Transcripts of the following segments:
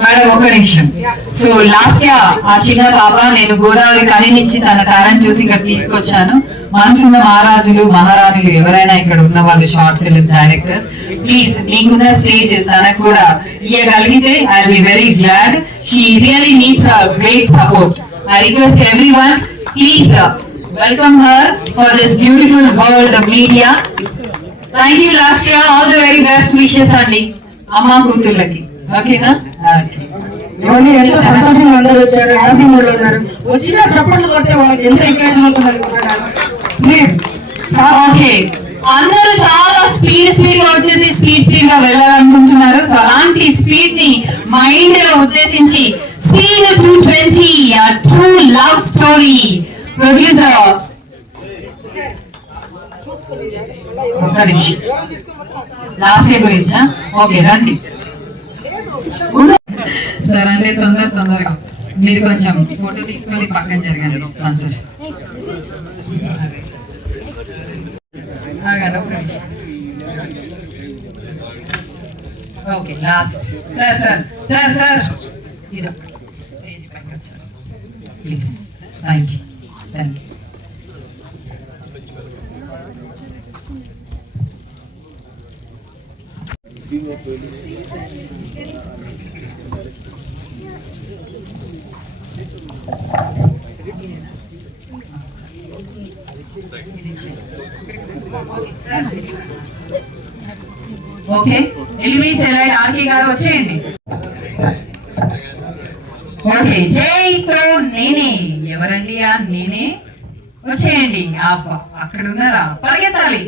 Madam ఒక నిమిషం. So last year ఆ చిన్న పాప నేను గోదావరి కని నుంచి తన టాలెంట్ చూసి ఇక్కడ తీసుకొచ్చాను. మనసున్న మహారాజులు మహారాణులు ఎవరైనా ఇక్కడ ఉన్న వాళ్ళు షార్ట్ ఫిల్మ్ డైరెక్టర్స్ ప్లీజ్ మీకున్న స్టేజ్ తనకు కూడా ఇవ్వగలిగితే I will be very glad. She really needs a great support. I request everyone please welcome her for this beautiful world media. Thank you last year. All the very best wishes అండి అమ్మా కూతుళ్ళకి. ఓకేనా? ఇవన్నీ ఎంత సంతోషంగా అందరూ వచ్చారు, happy mood లో ఉన్నారు. వచ్చినా చప్పట్లు కొట్టే వాళ్ళకి ఎంత ఎంకరేజ్మెంట్ ఓకే అందరూ చాలా స్పీడ్ గా వచ్చేసి స్పీడ్ గా వెళ్ళాలనుకుంటున్నారు. సో అలాంటి స్పీడ్ ని మైండ్ లో ఉద్దేశించి speed 220 true love story producer ఒక్క నిమిషం లాస్ట్ ఇయర్ గురించా? ఓకే రండి సార్. అంటే తొందరగా మీరు కొంచెం ఫోటో తీసుకొని పక్కన జరగండి. సంతోషం. ఓకే లాస్ట్ సార్ ఇదో స్టేజ్ పైకి వచ్చారు please. Thank you. Okay elevates elite RK గారు వచ్చేయండి. ఓకే జైతో నేనే. ఎవరండి ఆ నేనే? వచ్చేయండి. అక్కడ ఉన్నారా? పరిగెత్తాలి.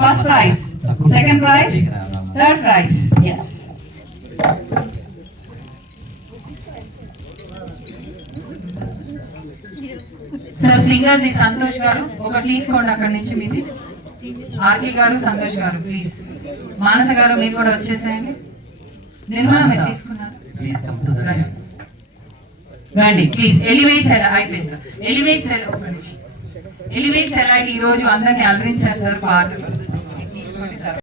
First prize, second prize, third prize. Yes sir. Singer the Santosh గారు ఒకటి తీసుకోండి అక్కడి నుంచి. మీది ఆర్కే గారు, సంతోష్ గారు ప్లీజ్. మానస గారు మీరు కూడా వచ్చేసేయండి. నిర్మలా మీరు తీసుకున్నారు రండి ప్లీజ్. ఎలివేట్స్ అయిపోయింది సార్. ఎలివేట్స్ ఎలాంటి ఈ రోజు అందరినీ అలరించారు సార్ పాటలు తీసుకోండి.